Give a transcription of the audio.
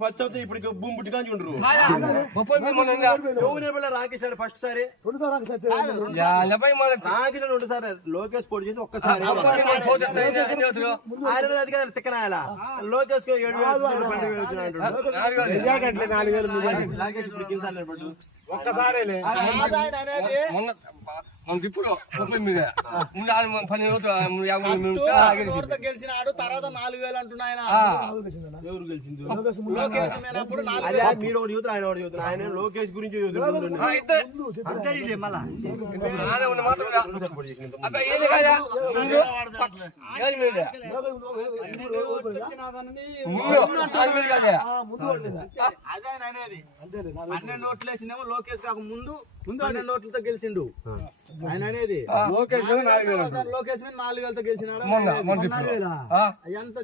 పచ్చవుతాయి ఇప్పుడు భూమి పుట్టికాంచి ఉండరు రాకేష్ ఫస్ట్ సారి రాకేష్ 2 సార్ లోకేష్ పోటీ చేసి ఒక్కసారి ఆయన తిక్కనాయాల లోకేష్ 7,000 ఒక్కసారి ఇప్పుడు గెలిచినాడు తర్వాత 4,000 అంటున్నాయన ఎవరు గెలిచింది మీరు యూత్ ఆయన ఆయన లోకేష్ గురించి అనేది 12 ఓట్లు వేసినేమో లోకేష్ కాక ముందు 12 ఓట్లతో గెలిచిండు ఆయన అనేది లోకేష్ 4,000తో గెలిచినాడు ఎంత